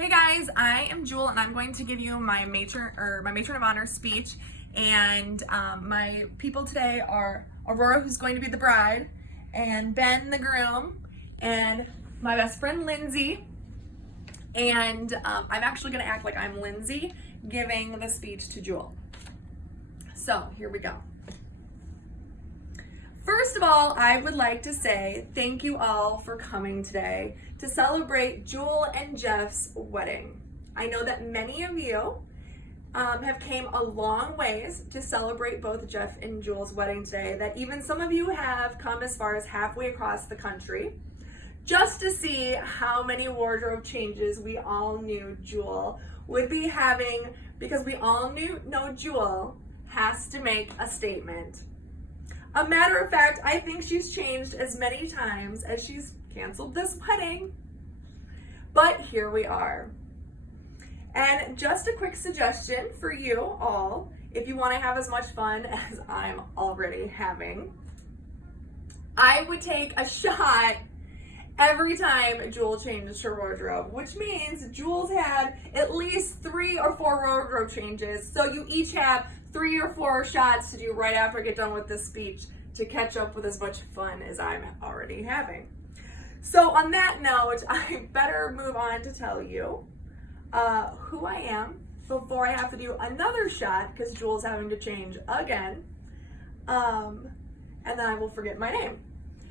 Hey guys, I am Jewel and I'm going to give you my matron of honor speech. And my people today are Aurora, who's going to be the bride, and Ben, the groom, and my best friend Lindsay. And I'm actually going to act like I'm Lindsay giving the speech to Jewel. So here we go. First of all, I would like to say thank you all for coming today to celebrate Jewel and Jeff's wedding. I know that many of you have came a long ways to celebrate both Jeff and Jewel's wedding today, that even some of you have come as far as halfway across the country just to see how many wardrobe changes we all knew Jewel would be having, because we all know Jewel has to make a statement. A matter of fact, I think she's changed as many times as she's canceled this wedding. But here we are. And just a quick suggestion for you all, if you want to have as much fun as I'm already having, I would take a shot every time Jewel changes her wardrobe, which means Jewel's had at least 3 or 4 wardrobe changes. So you each have 3 or 4 shots to do right after I get done with this speech to catch up with as much fun as I'm already having. So on that note, I better move on to tell you who I am before I have to do another shot, because Jewel's having to change again. And then I will forget my name.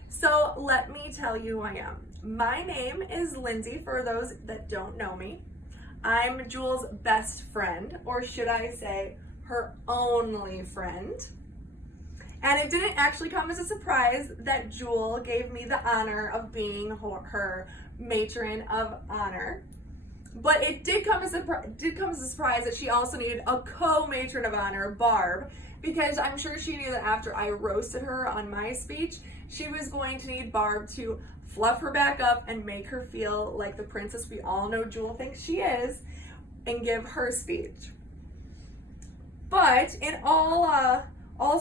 So let me tell you who I am. My name is Lindsay, for those that don't know me. I'm Jewel's best friend, or should I say her only friend. And it didn't actually come as a surprise that Jewel gave me the honor of being her matron of honor. But it did come as a surprise that she also needed a co-matron of honor, Barb, because I'm sure she knew that after I roasted her on my speech, she was going to need Barb to fluff her back up and make her feel like the princess we all know Jewel thinks she is, and give her speech. But in all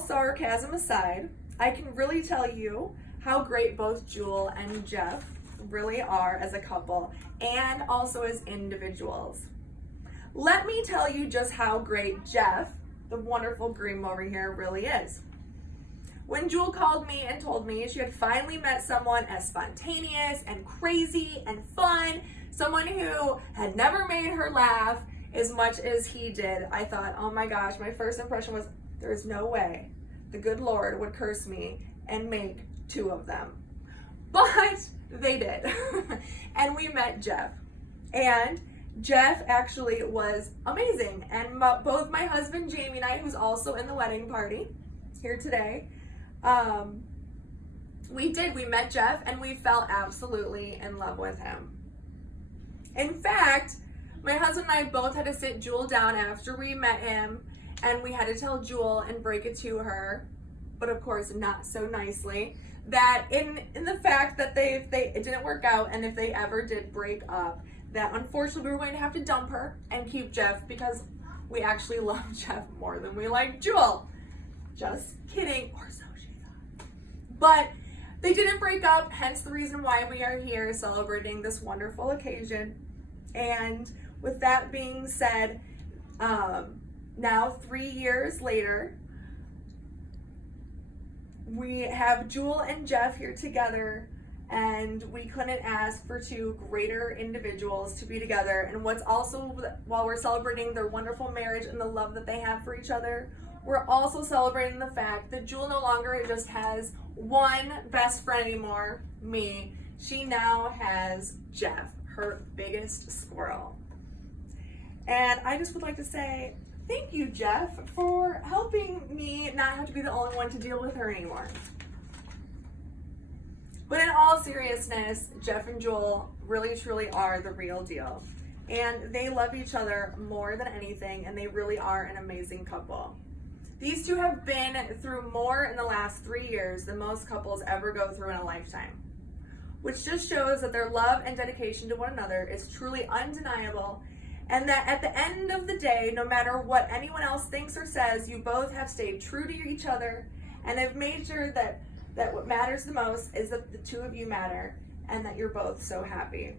sarcasm aside, I can really tell you how great both Jewel and Jeff really are as a couple and also as individuals. Let me tell you just how great Jeff, the wonderful groom over here, really is. When Jewel called me and told me she had finally met someone as spontaneous and crazy and fun, someone who had never made her laugh as much as he did, I thought, oh my gosh, my first impression was, there's no way the good Lord would curse me and make 2 of them. But they did. And we met Jeff. And Jeff actually was amazing. And both my husband, Jamie, and I, who's also in the wedding party here today, we met Jeff and we fell absolutely in love with him. In fact, my husband and I both had to sit Jewel down after we met him, and we had to tell Jewel and break it to her, but of course not so nicely, that in the fact that it didn't work out, and if they ever did break up, that unfortunately we were going to have to dump her and keep Jeff, because we actually love Jeff more than we like Jewel. Just kidding, or so she thought. But they didn't break up, hence the reason why we are here celebrating this wonderful occasion. And with that being said, now 3 years later, we have Jewel and Jeff here together, and we couldn't ask for 2 greater individuals to be together. And what's also, while we're celebrating their wonderful marriage and the love that they have for each other, we're also celebrating the fact that Jewel no longer just has one best friend anymore, me. She now has Jeff, her biggest squirrel. And I just would like to say thank you, Jeff, for helping me not have to be the only one to deal with her anymore. But in all seriousness, Jeff and Jewel really truly are the real deal. And they love each other more than anything, and they really are an amazing couple. These 2 have been through more in the last 3 years than most couples ever go through in a lifetime, which just shows that their love and dedication to one another is truly undeniable, and that at the end of the day, no matter what anyone else thinks or says, you both have stayed true to each other and have made sure that what matters the most is that the 2 of you matter and that you're both so happy.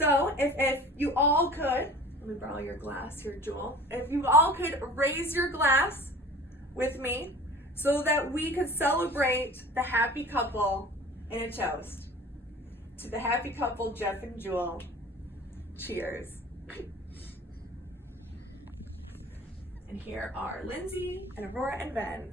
So if you all could, let me borrow your glass here, Jewel. If you all could raise your glass with me so that we could celebrate the happy couple in a toast. To the happy couple, Jeff and Jewel. Cheers. And here are Lindsay and Aurora and Ben.